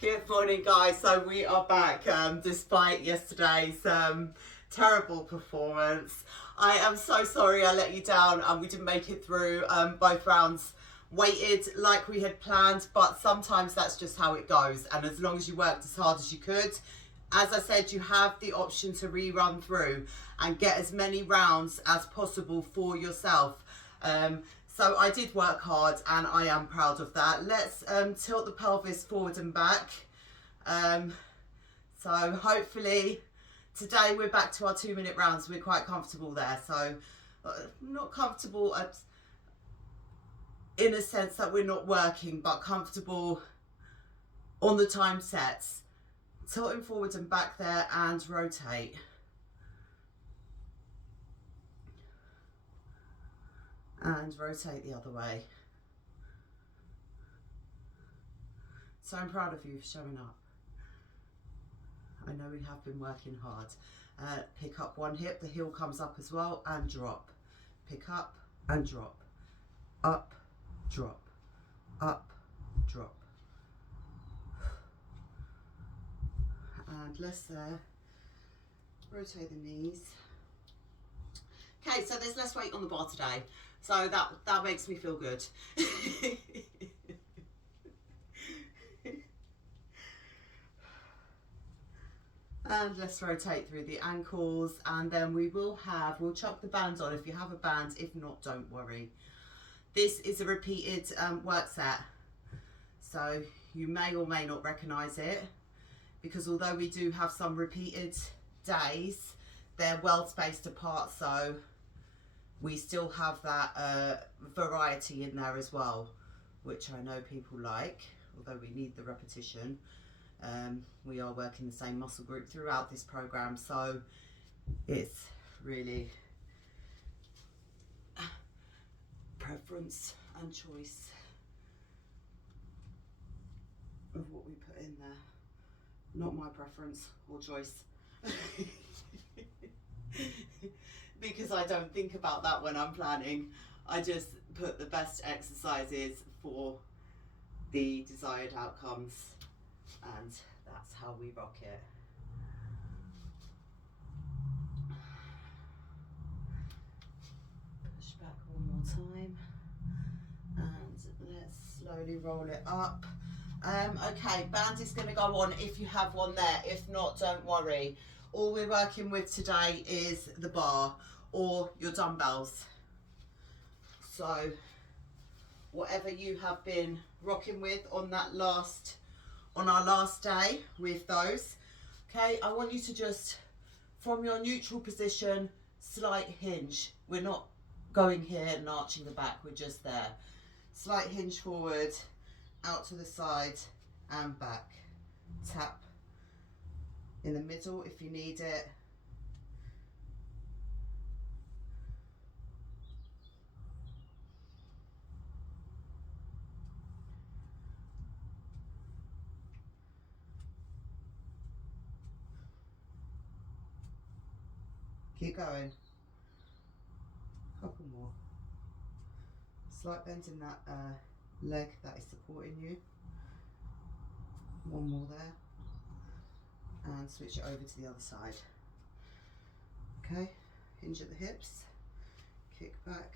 Good morning, guys. So we are back despite yesterday's terrible performance. I am so sorry I let you down and we didn't make it through both rounds weighted like we had planned, but sometimes that's just how it goes. And as long as you worked as hard as you could, as I said, you have the option to rerun through and get as many rounds as possible for yourself. So I did work hard and I am proud of that. Let's tilt the pelvis forward and back. So hopefully today we're back to our 2-minute rounds. We're quite comfortable there. So not comfortable in a sense that we're not working, but comfortable on the time sets. Tilting forward and back there and rotate. And rotate the other way. So I'm proud of you for showing up. I know we have been working hard. Pick up one hip, the heel comes up as well, and drop. Pick up and drop. Up, drop. Up, drop. And let's rotate the knees. Okay, so there's less weight on the bar today. So that makes me feel good. And let's rotate through the ankles, and then we'll chuck the band on if you have a band. If not, don't worry. This is a repeated work set. So you may or may not recognize it, because although we do have some repeated days, they're well spaced apart, so we still have that variety in there as well, which I know people like, although we need the repetition. We are working the same muscle group throughout this program, so it's really preference and choice of what we put in there. Not my preference or choice. Because I don't think about that when I'm planning. I just put the best exercises for the desired outcomes, and that's how we rock it. Push back one more time, and let's slowly roll it up. Okay, band is going to go on if you have one there. If not, don't worry. All we're working with today is the bar or your dumbbells. So whatever you have been rocking with on our last day with those. Okay, I want you to just, from your neutral position, slight hinge. We're not going here and arching the back, we're just there. Slight hinge forward, out to the side and back. Tap in the middle if you need it. Keep going. Couple more. Slight bend in that leg that is supporting you. One more there. And switch it over to the other side. Okay, hinge at the hips, kick back,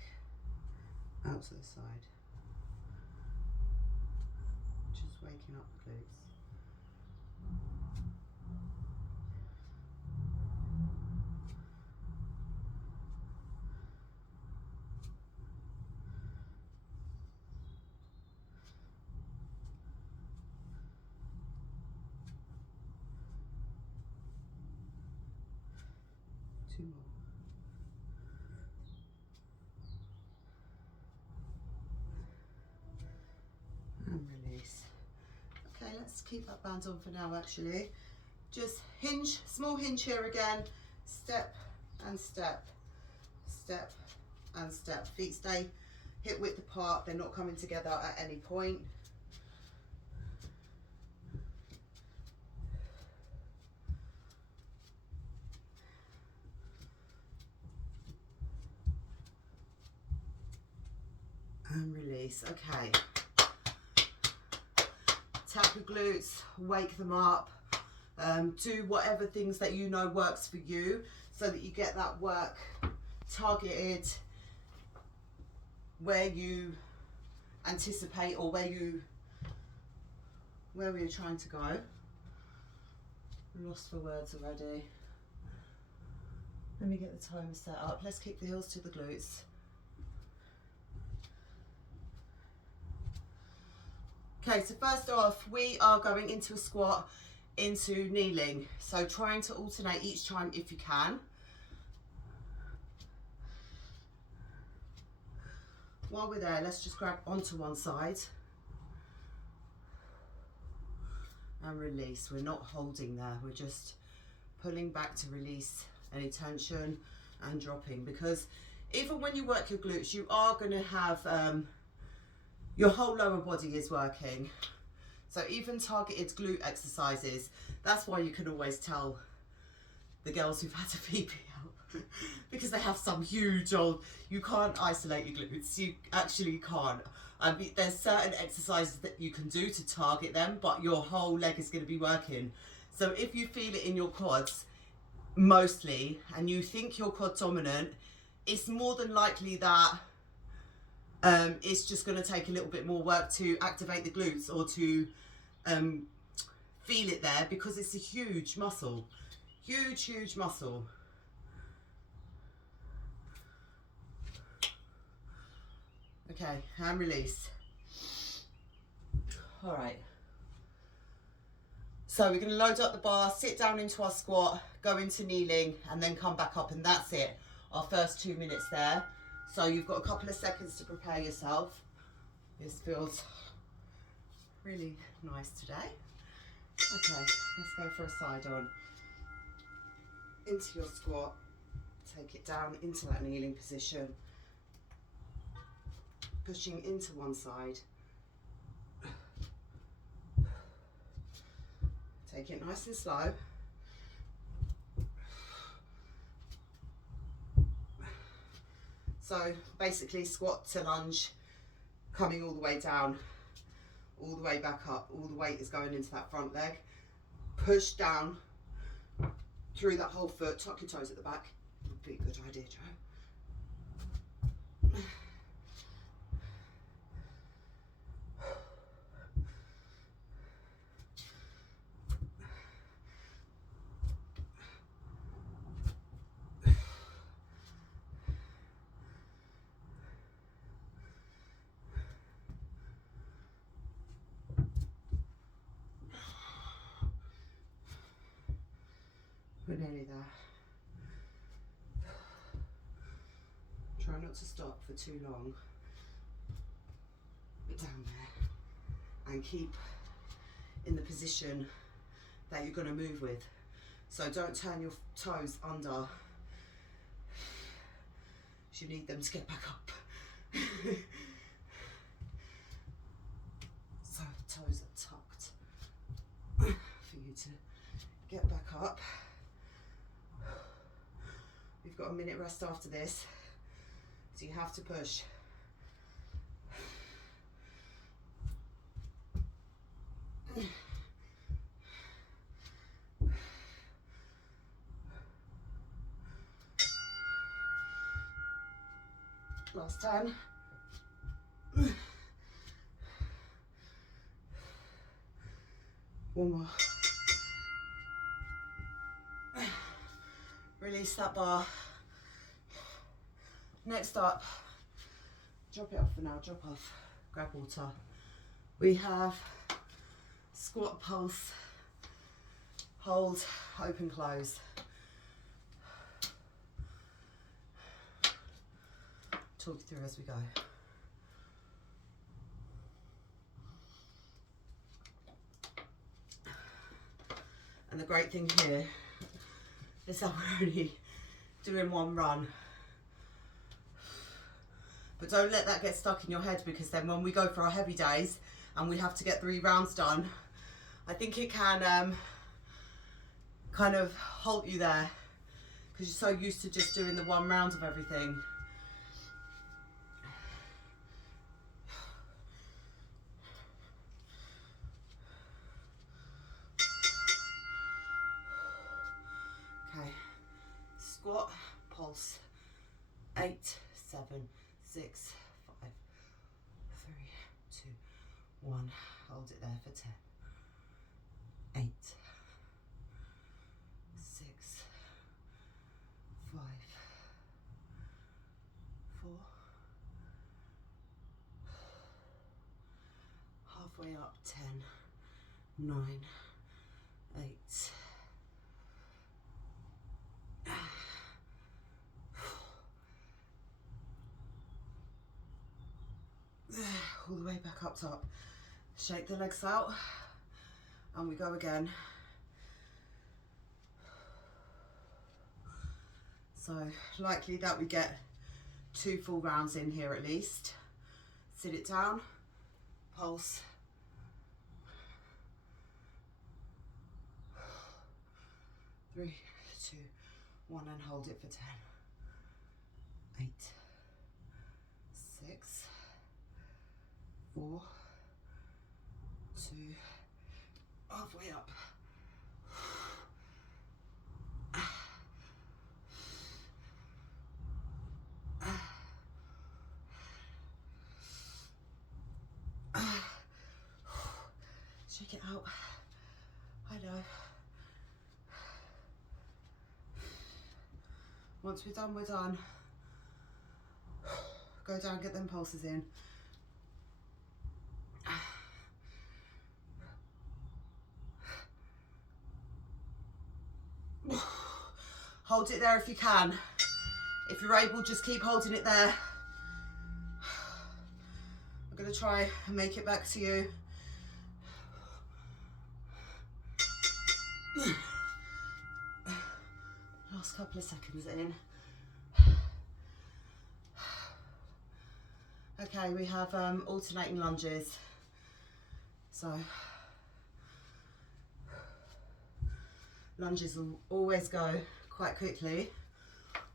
out to the side. Just waking up the glutes. Two more. And release. Okay, let's keep that band on for now actually. Just hinge, small hinge here again. Step and step. Step and step. Feet stay hip width apart. They're not coming together at any point. And release. Okay. Tap your glutes, wake them up, do whatever things that you know works for you so that you get that work targeted where you anticipate or where were you trying to go? I'm lost for words already. Let me get the timer set up. Let's kick the heels to the glutes. Okay, so first off, we are going into a squat, into kneeling. So trying to alternate each time if you can. While we're there, let's just grab onto one side and release. We're not holding there, we're just pulling back to release any tension and dropping, because even when you work your glutes, you are going to have your whole lower body is working. So even targeted glute exercises, that's why you can always tell the girls who've had a PP out because they have some huge old, you can't isolate your glutes, you actually can't. There's certain exercises that you can do to target them, but your whole leg is going to be working. So if you feel it in your quads mostly and you think you're quad dominant, it's more than likely that it's just going to take a little bit more work to activate the glutes or to feel it there, because it's a huge muscle, huge muscle. Okay, and release. All right. So we're going to load up the bar, sit down into our squat, go into kneeling, and then come back up, and that's it. Our first 2 minutes there. So you've got a couple of seconds to prepare yourself. This feels really nice today. Okay, let's go for a side on. Into your squat, take it down into that kneeling position. Pushing into one side. Take it nice and slow. So basically squat to lunge, coming all the way down, all the way back up, all the weight is going into that front leg. Push down through that whole foot, tuck your toes at the back. Would be a good idea, Joe. We're nearly there. Try not to stop for too long. Down there. And keep in the position that you're going to move with. So don't turn your toes under. You need them to get back up. So toes are tucked for you to get back up. We've got a minute rest after this, so you have to push. Last 10. One more. Release that bar. Next up, drop it off for now, drop off, grab water. We have squat pulse, hold, open, close. Talk you through as we go. And the great thing here is that we're only doing one run. But don't let that get stuck in your head, because then when we go for our heavy days and we have to get 3 rounds done, I think it can kind of halt you there, because you're so used to just doing the 1 round of everything. squat, pulse. 8, 7, 6, 5, 3, 2, 1. Hold it there for 10. 8, 6, 5, 4. Halfway up. 10, 9, 8. All the way back up top. Shake the legs out and we go again. So likely that we get 2 full rounds in here at least. Sit it down, pulse. 3, 2, 1 and hold it for 10. 8, 6, 4, 2, halfway up. Shake it out. I know. Once we're done, we're done. Go down, get them pulses in. Hold it there if you can. If you're able, just keep holding it there. I'm going to try and make it back to you. Last couple of seconds in. Okay, we have alternating lunges. So lunges will always go quite quickly,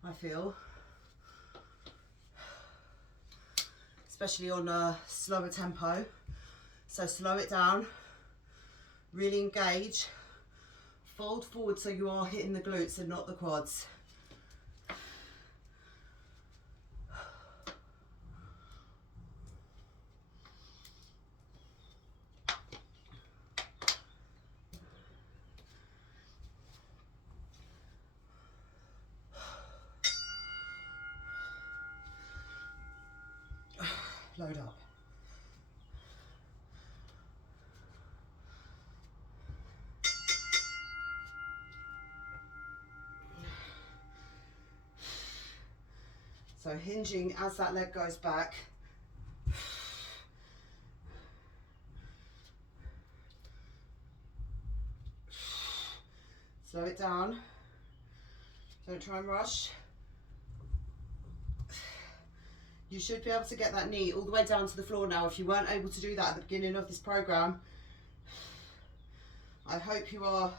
I feel, especially on a slower tempo. So slow it down, really engage, fold forward so you are hitting the glutes and not the quads. Load up. So hinging as that leg goes back. Slow it down. Don't try and rush. You should be able to get that knee all the way down to the floor now if you weren't able to do that at the beginning of this program. I hope you are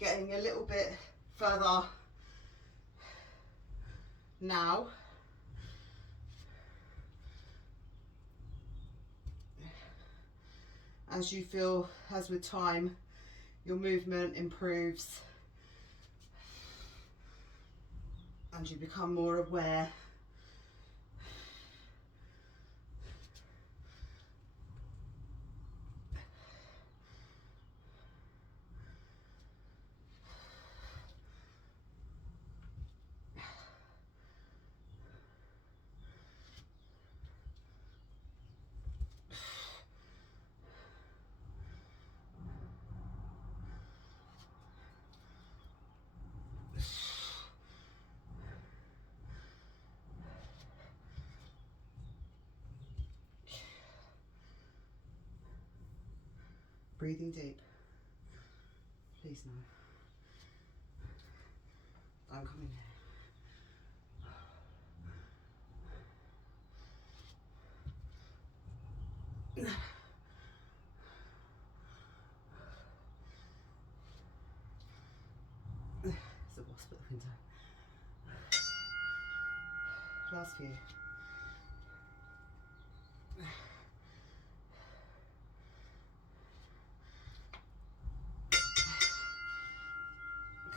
getting a little bit further now. As you feel, as with time, your movement improves and you become more aware. Breathing deep. Please no. Don't come in here. There's a wasp at the window. Last few.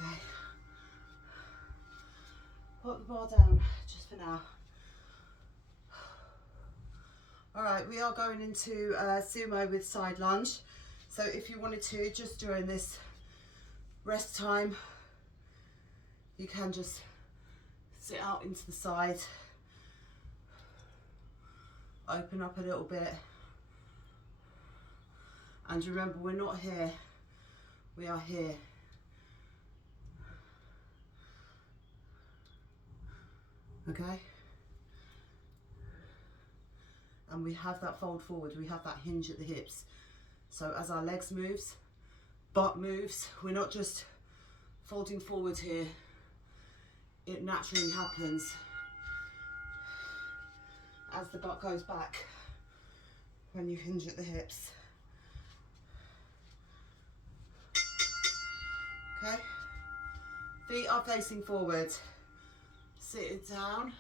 Okay. pop the bar down just for now. All right, we are going into sumo with side lunge. So if you wanted to, just during this rest time, you can just sit out into the side, open up a little bit. And remember, we're not here, we are here. Okay? And we have that fold forward, we have that hinge at the hips. So as our legs moves, butt moves, we're not just folding forward here. It naturally happens as the butt goes back when you hinge at the hips. Okay? Feet are facing forward. Sit it down.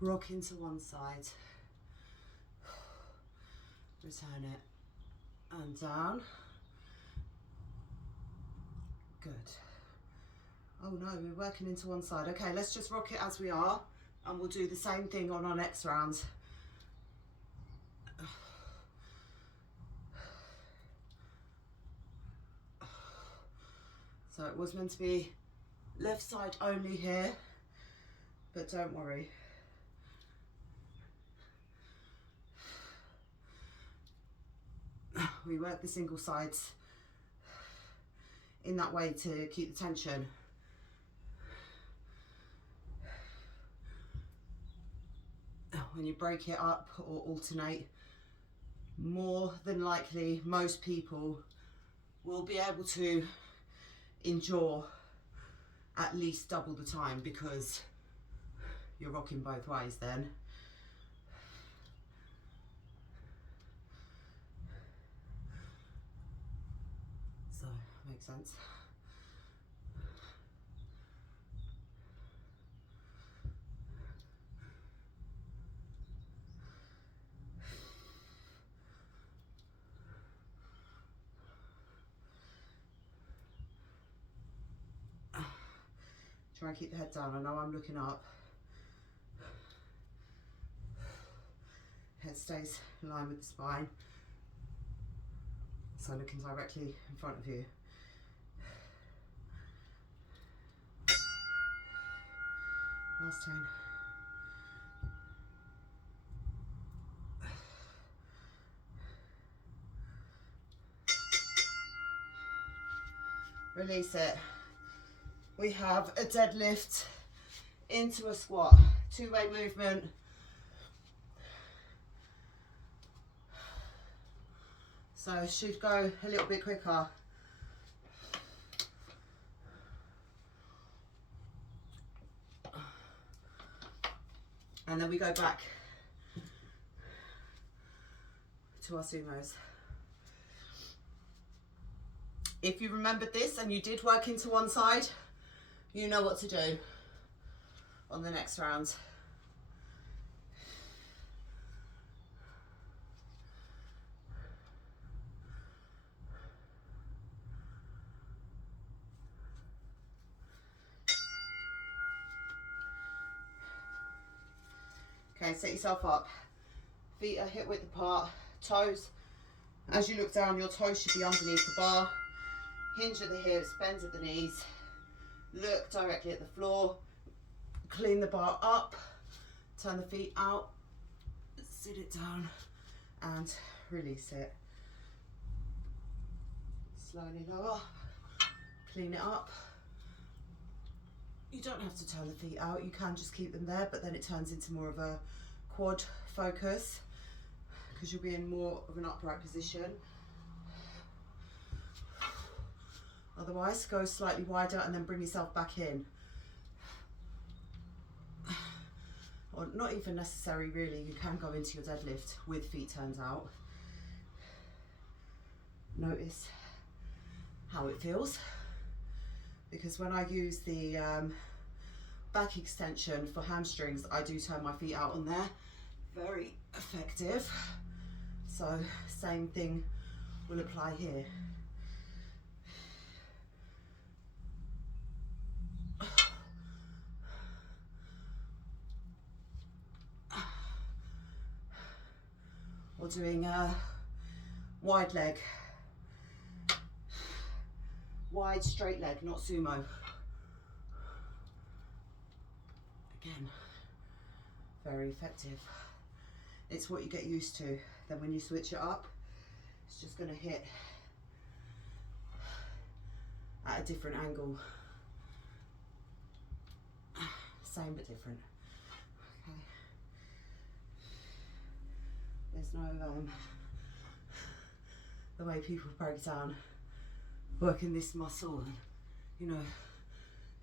Rock into one side. Return it. And down. Good. Oh no, we're working into one side. Okay, let's just rock it as we are, and we'll do the same thing on our next round. So it was meant to be left side only here, but don't worry. We work the single sides in that way to keep the tension. When you break it up or alternate, more than likely most people will be able to endure at least double the time, because you're rocking both ways then. So, makes sense. Try and keep the head down. I know I'm looking up. Head stays in line with the spine. So looking directly in front of you. Last 10. Release it. We have a deadlift into a squat, two-way movement. So it should go a little bit quicker. And then we go back to our sumos. If you remembered this and you did work into one side, you know what to do on the next round. Okay, set yourself up. Feet are hip width apart, toes. As you look down, your toes should be underneath the bar. Hinge at the hips, bend at the knees. Look directly at the floor. Clean the bar up. Turn the feet out. Sit it down and release it. Slowly lower. Clean it up. You don't have to turn the feet out. You can just keep them there, but then it turns into more of a quad focus because you'll be in more of an upright position. Otherwise, go slightly wider and then bring yourself back in. Or not even necessary really, you can go into your deadlift with feet turned out. Notice how it feels. Because when I use the back extension for hamstrings, I do turn my feet out on there. Very effective. So same thing will apply here. doing a wide leg. Wide straight leg, not sumo. Again, very effective. It's what you get used to. Then when you switch it up, it's just going to hit at a different angle. Same but different. Okay. There's no the way people break down working this muscle, and you know,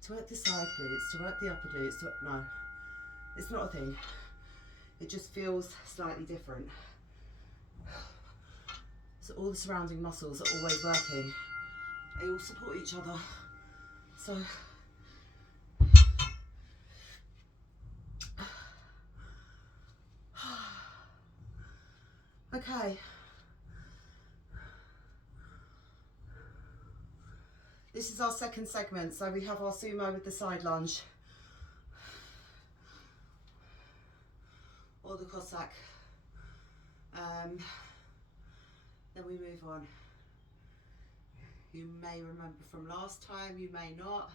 to work the side glutes, to work the upper glutes, no, it's not a thing. It just feels slightly different. So all the surrounding muscles are always working. They all support each other. So okay. This is our second segment. So we have our sumo with the side lunge, or the Cossack. Then we move on. You may remember from last time, you may not.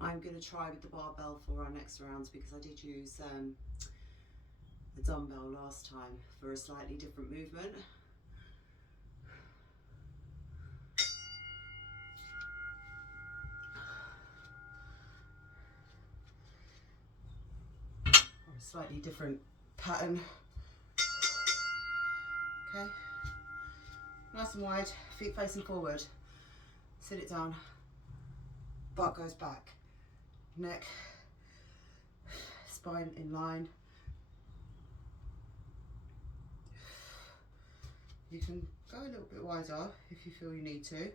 I'm going to try with the barbell for our next rounds because I did use the dumbbell last time for a slightly different movement. Or a slightly different pattern. Okay, nice and wide, feet facing forward. Sit it down, butt goes back, neck, spine in line. You can go a little bit wider if you feel you need to.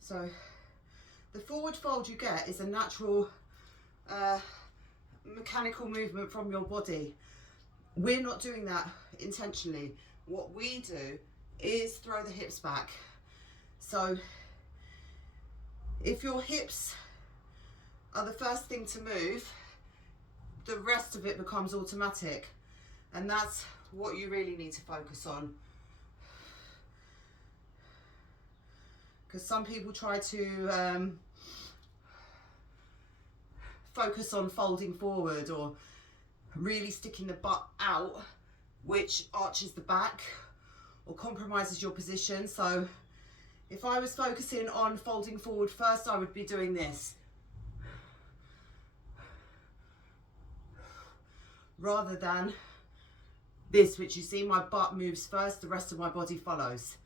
So the forward fold you get is a natural mechanical movement from your body. We're not doing that intentionally. What we do is throw the hips back. So if your hips are the first thing to move, the rest of it becomes automatic, and that's what you really need to focus on. Because some people try to focus on folding forward or really sticking the butt out, which arches the back or compromises your position. So if I was focusing on folding forward first, I would be doing this, rather than this, which you see my butt moves first, the rest of my body follows.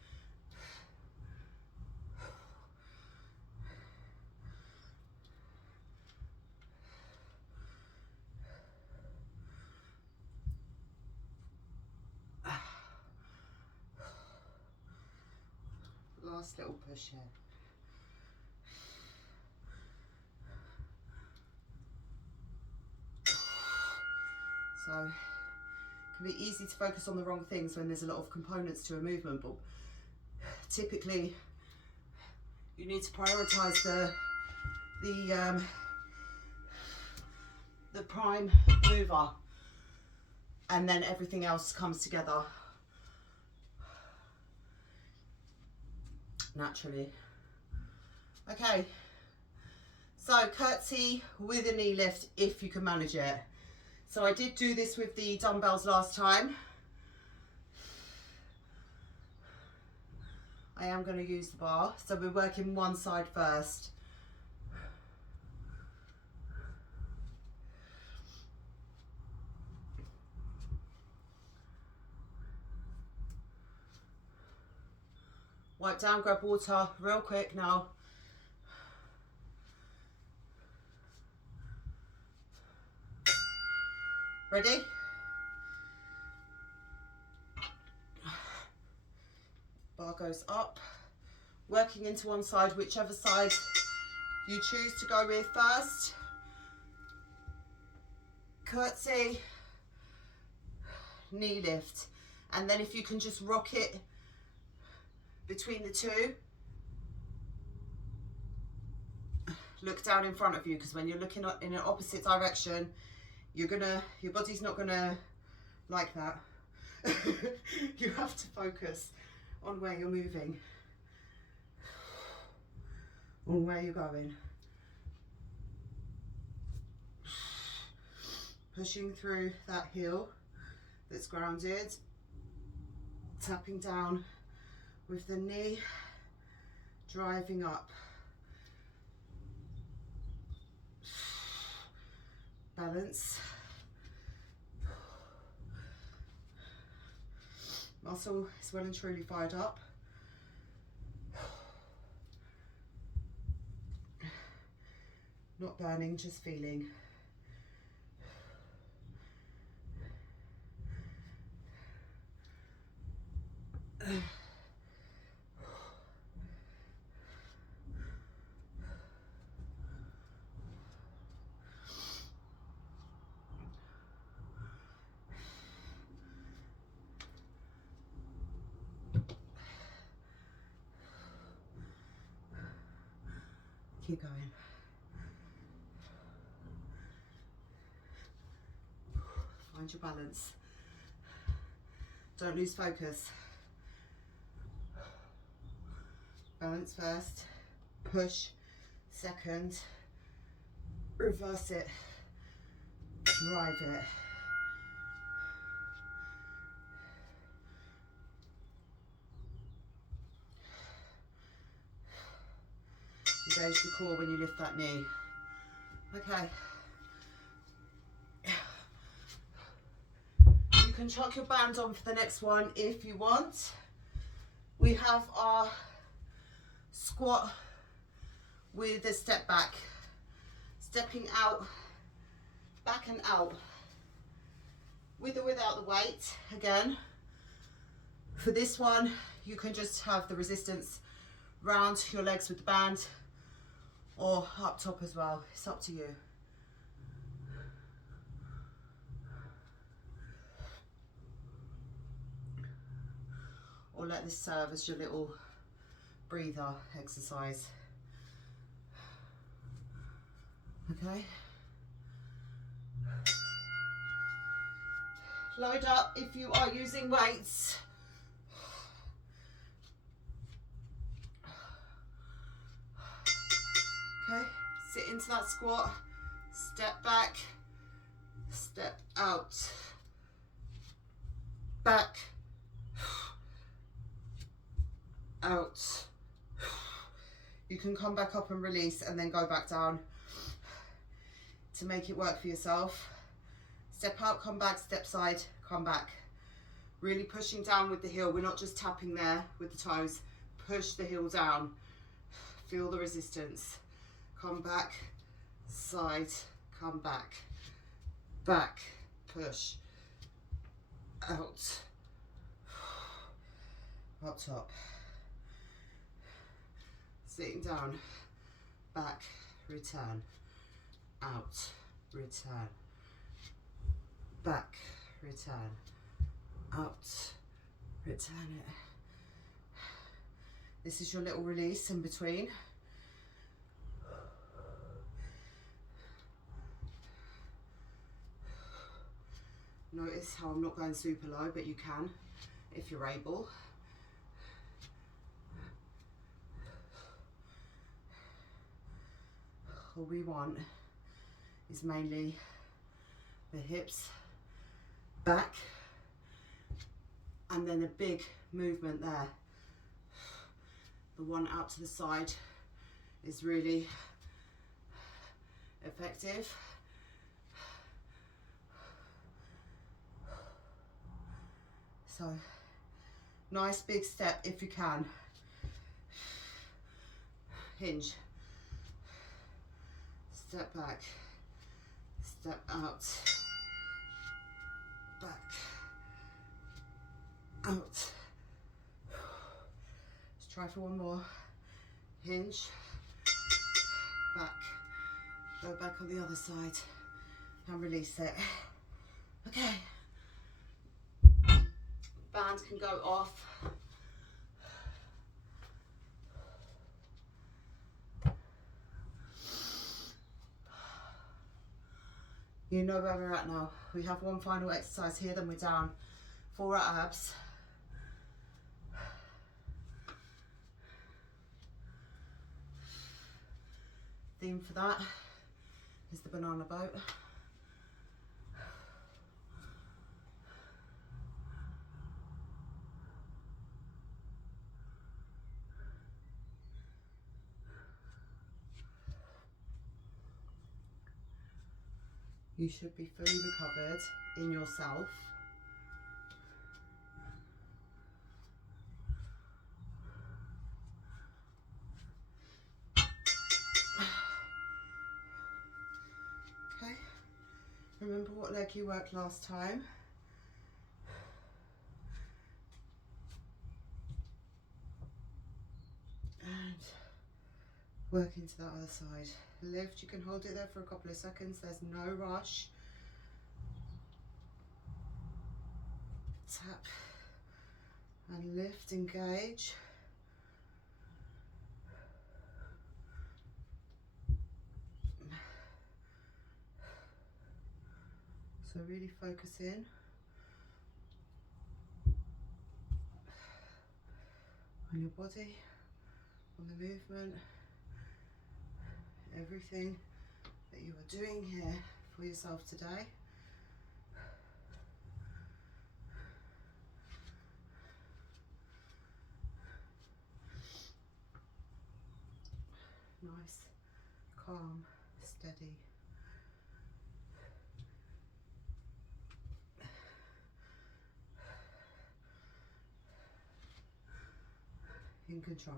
Last little push here. So it can be easy to focus on the wrong things when there's a lot of components to a movement, but typically you need to prioritize the prime mover, and then everything else comes together naturally. Okay, so curtsy with a knee lift if you can manage it. So I did do this with the dumbbells last time. I am going to use the bar, so we're working one side first. Wipe down, grab water real quick now. Ready? Bar goes up, working into one side, whichever side you choose to go with first. Curtsy, knee lift, and then if you can just rock it between the two. Look down in front of you, because when you're looking in an opposite direction, your body's not gonna like that. You have to focus on where you're moving, on where you're going. Pushing through that heel that's grounded, tapping down with the knee, driving up. Balance. Muscle is well and truly fired up. Not burning, just feeling. Keep going. Find your balance. Don't lose focus. Balance first, push second, reverse it, drive it. Engage the core when you lift that knee. Okay. You can chuck your band on for the next one if you want. We have our squat with a step back. Stepping out, back and out. With or without the weight, again. For this one, you can just have the resistance round your legs with the band, or up top as well. It's up to you. Or let this serve as your little breather exercise. Okay. Load up if you are using weights. Okay, sit into that squat, step back, step out, back, out. You can come back up and release and then go back down to make it work for yourself. Step out, come back, step side, come back. Really pushing down with the heel. We're not just tapping there with the toes. Push the heel down. Feel the resistance. Come back, side, come back, back, push, out, up top, sitting down, back, return, out, return, back, return, out, return it. This is your little release in between. Notice how I'm not going super low, but you can if you're able. All we want is mainly the hips back and then a big movement there. The one out to the side is really effective. So, nice big step if you can. Hinge. Step back. Step out. Back. Out. Let's try for one more. Hinge. Back. Go back on the other side and release it. Okay. Band can go off. You know where we're at now. We have one final exercise here, then we're down for our abs. Theme for that is the banana boat. You should be fully recovered in yourself. Okay, remember what leg you worked last time. And work into that other side. Lift, you can hold it there for a couple of seconds, there's no rush. Tap and lift, engage. So really focus in on your body, on the movement, everything that you are doing here for yourself today. Nice, calm, steady. In control.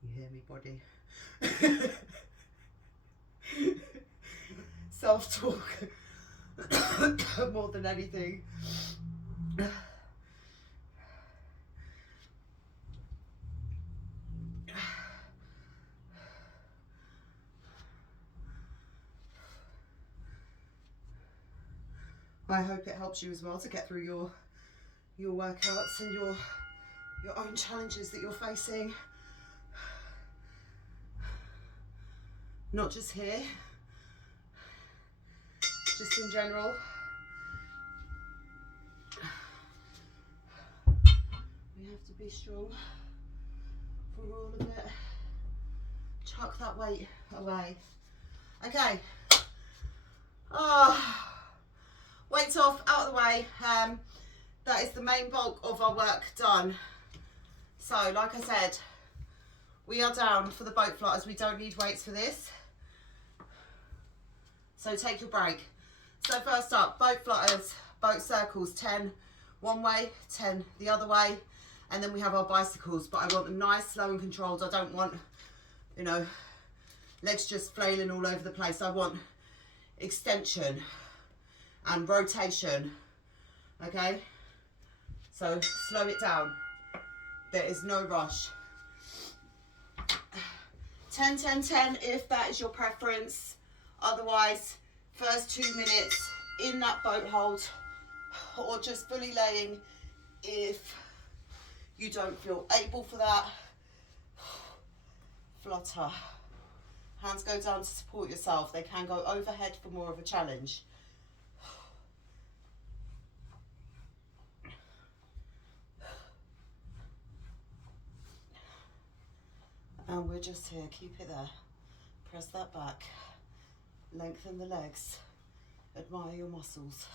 You hear me, body? Self-talk more than anything. I hope it helps you as well to get through your workouts and your own challenges that you're facing. Not just here, just in general. We have to be strong for all of it. Chuck that weight away. Okay. Weights off, out of the way. That is the main bulk of our work done. So, like I said, we are down for the boat flutters. We don't need weights for this. So take your break. So first up, boat flutters, boat circles, 10 one way, 10 the other way. And then we have our bicycles, but I want them nice, slow and controlled. I don't want, you know, legs just flailing all over the place. I want extension and rotation, okay? So slow it down. There is no rush. 10, 10, 10 if that is your preference. Otherwise, first 2 minutes in that boat hold or just fully laying if you don't feel able for that. Flutter. Hands go down to support yourself. They can go overhead for more of a challenge. And we're just here, keep it there. Press that back. Lengthen the legs. Admire your muscles.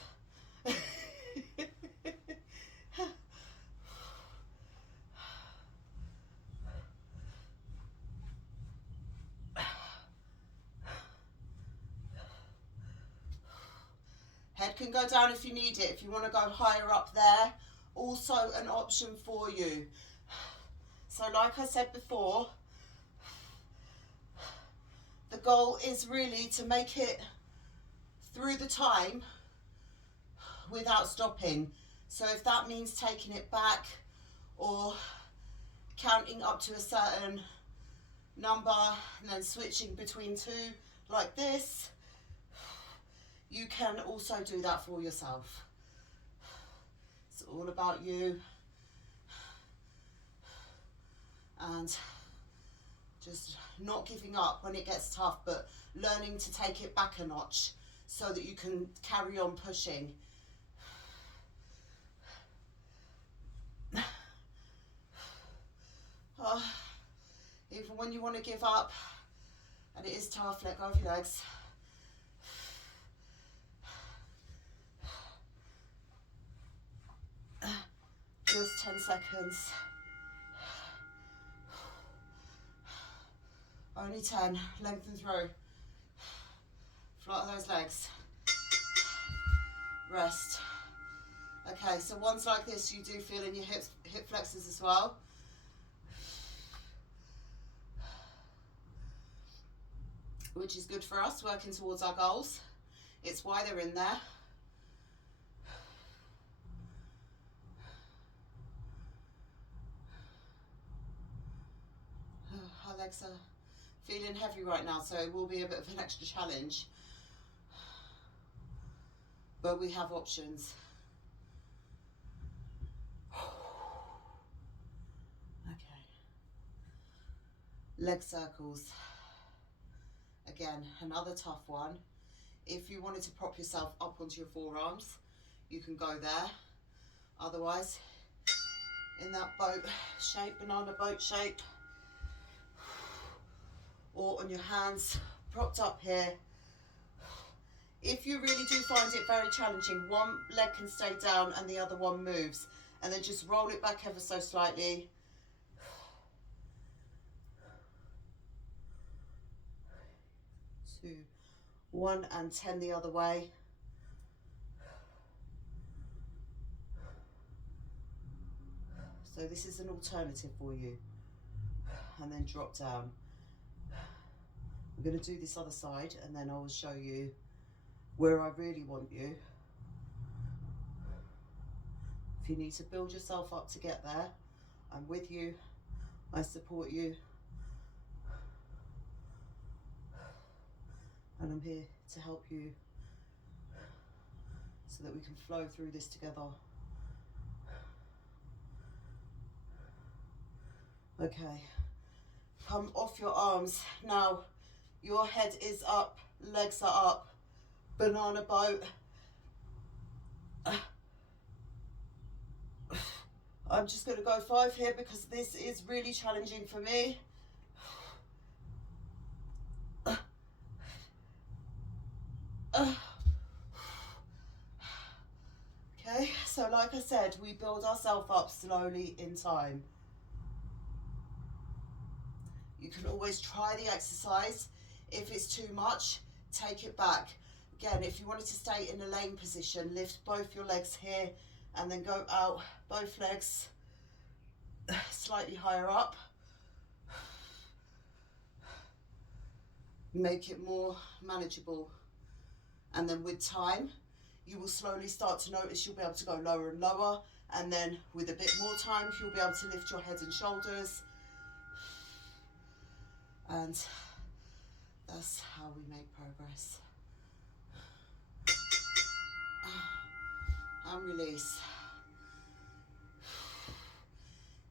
Head can go down if you need it. If you want to go higher up there, also an option for you. So like I said before, the goal is really to make it through the time without stopping. So if that means taking it back or counting up to a certain number and then switching between two like this, you can also do that for yourself. It's all about you. And just not giving up when it gets tough, but learning to take it back a notch so that you can carry on pushing. Even when you want to give up and it is tough, let go of your legs. Just 10 seconds. Only 10. Lengthen through. Flutter those legs. Rest. Okay, so ones like this you do feel in your hip flexors as well. Which is good for us, working towards our goals. It's why they're in there. Our legs are feeling heavy right now, so it will be a bit of an extra challenge. But we have options. Okay. Leg circles. Again, another tough one. If you wanted to prop yourself up onto your forearms, you can go there. Otherwise, in that boat shape, banana boat shape, or on your hands, propped up here. If you really do find it very challenging, one leg can stay down and the other one moves, and then just roll it back ever so slightly. 2, 1, and 10 the other way. So this is an alternative for you. And then drop down. I'm going to do this other side and then I will show you where I really want you. If you need to build yourself up to get there, I'm with you. I support you. And I'm here to help you so that we can flow through this together. Okay, come off your arms. Now, your head is up, legs are up, banana boat. I'm just going to go 5 here because this is really challenging for me. Okay, so like I said, we build ourselves up slowly in time. You can always try the exercise. If it's too much, take it back. Again, if you wanted to stay in a laying position, lift both your legs here and then go out, both legs slightly higher up. Make it more manageable. And then with time, you will slowly start to notice you'll be able to go lower and lower. And then with a bit more time, you'll be able to lift your head and shoulders. And that's how we make progress. And release.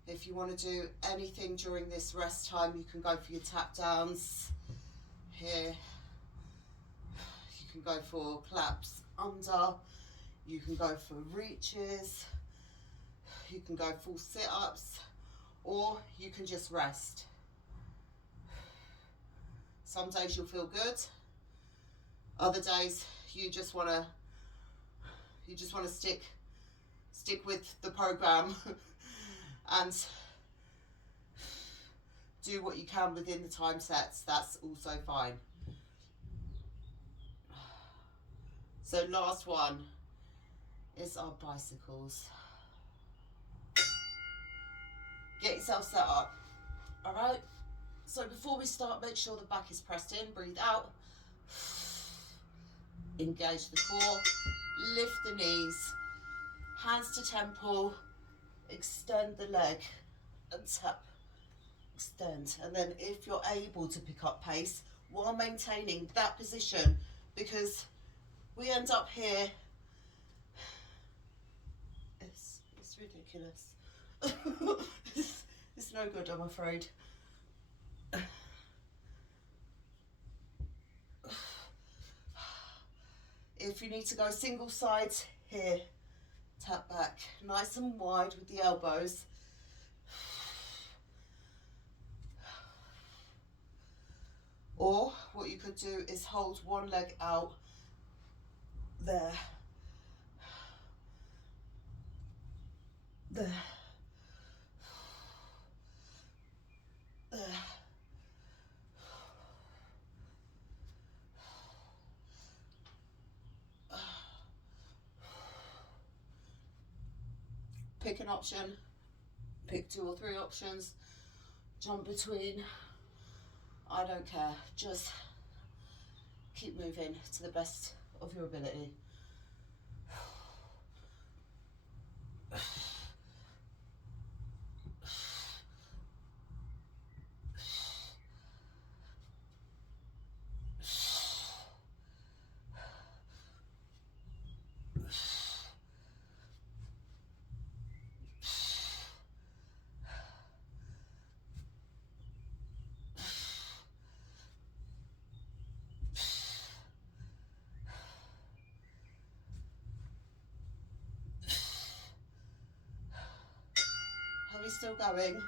If you want to do anything during this rest time, you can go for your tap downs here. You can go for claps under. You can go for reaches. You can go full sit-ups, or you can just rest. Some days you'll feel good. Other days you just want to stick with the program and do what you can within the time sets. That's also fine. So last one is our bicycles. Get yourself set up. All right. So before we start, make sure the back is pressed in. Breathe out. Engage the core. Lift the knees. Hands to temple. Extend the leg and tap. Extend. And then if you're able to pick up pace while maintaining that position, because we end up here. ridiculous. It's no good, I'm afraid. If you need to go single sides, here, tap back, nice and wide with the elbows. Or what you could do is hold one leg out there, there, there. Pick an option, pick 2 or 3 options, jump between, I don't care, just keep moving to the best of your ability. Are we still going?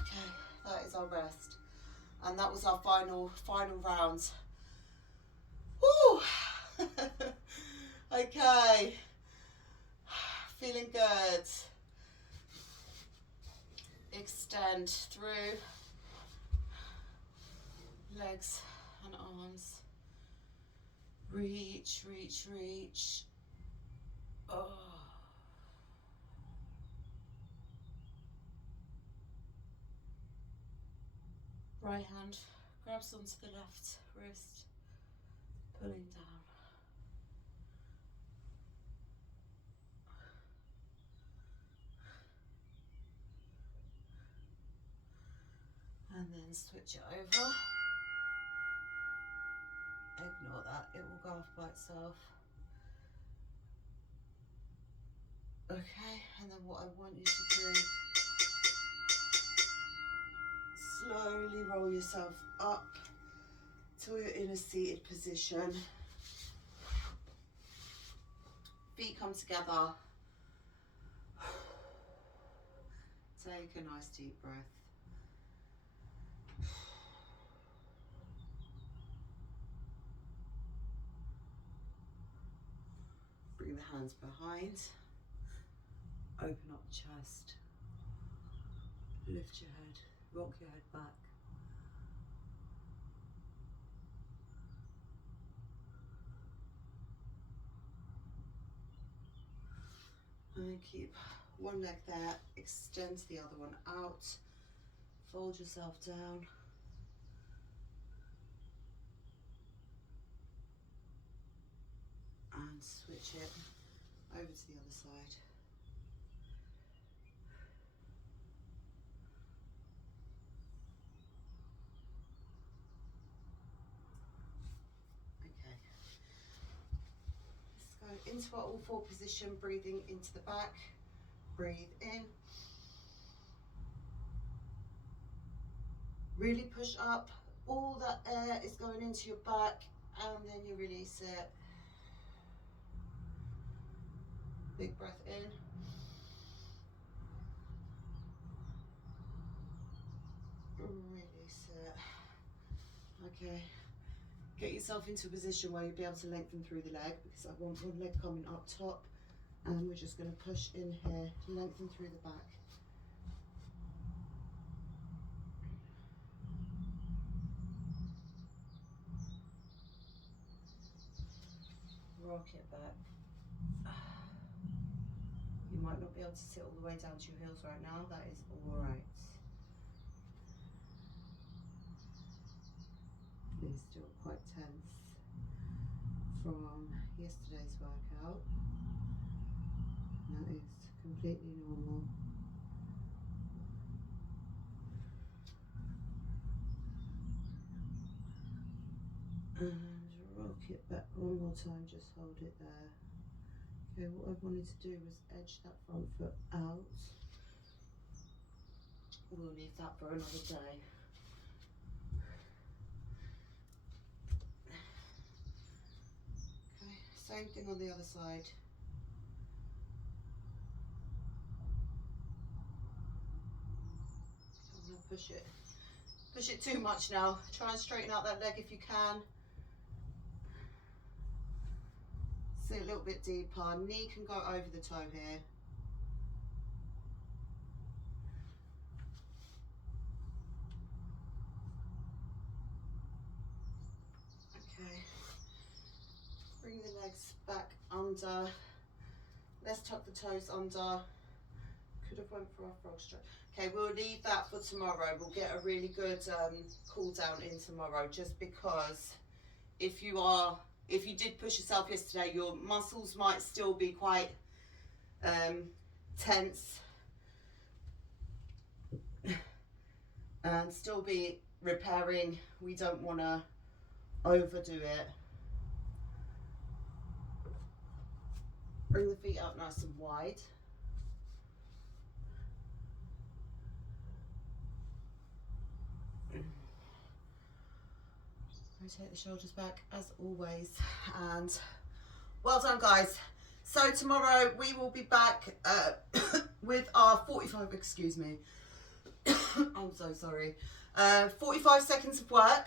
Okay, that is our rest. And that was our final round. Woo! Okay, feeling good. Extend through legs and arms. Reach, reach, reach. Oh. Right hand grabs onto the left wrist, pulling down. And then switch it over. Ignore that, it will go off by itself. Okay, and then what I want you to do, slowly roll yourself up till you're in a seated position. Feet come together. Take a nice deep breath. Bring the hands behind. Open up the chest. Lift your head. Rock your head back. And keep one leg there. Extend the other one out. Fold yourself down. And switch it over to the other side. Okay. Let's go into our all 4 position, breathing into the back. Breathe in. Really push up. All that air is going into your back, and then you release it. Big breath in. Release it. Okay. Get yourself into a position where you'll be able to lengthen through the leg, because I want one leg coming up top, and we're just going to push in here, lengthen through the back. Rock it back. You might not be able to sit all the way down to your heels right now, that is alright. You're still quite tense from yesterday's workout. That is completely normal. And rock it back one more time, just hold it there. Okay, what I wanted to do was edge that front foot out. We'll leave that for another day. Okay, same thing on the other side. Don't want to push it too much now. Try and straighten out that leg if you can. Sit a little bit deeper. Knee can go over the toe here. Okay. Bring the legs back under. Let's tuck the toes under. Could have went for our frog stroke. Okay, we'll leave that for tomorrow. We'll get a really good cool down in tomorrow, just because if you did push yourself yesterday, your muscles might still be quite tense and still be repairing. We don't want to overdo it. Bring the feet up nice and wide. Rotate the shoulders back as always, and well done, guys. So tomorrow we will be back with our 45, excuse me, I'm so sorry, 45 seconds of work.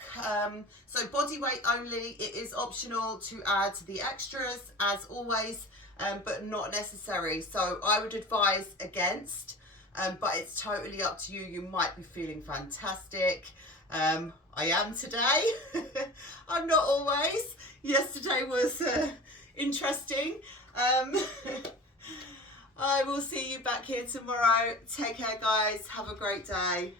So body weight only. It is optional to add the extras as always, but not necessary. So I would advise against, but it's totally up to you. You might be feeling fantastic. I am today. I'm not always. Yesterday was interesting. I will see you back here tomorrow. Take care, guys. Have a great day.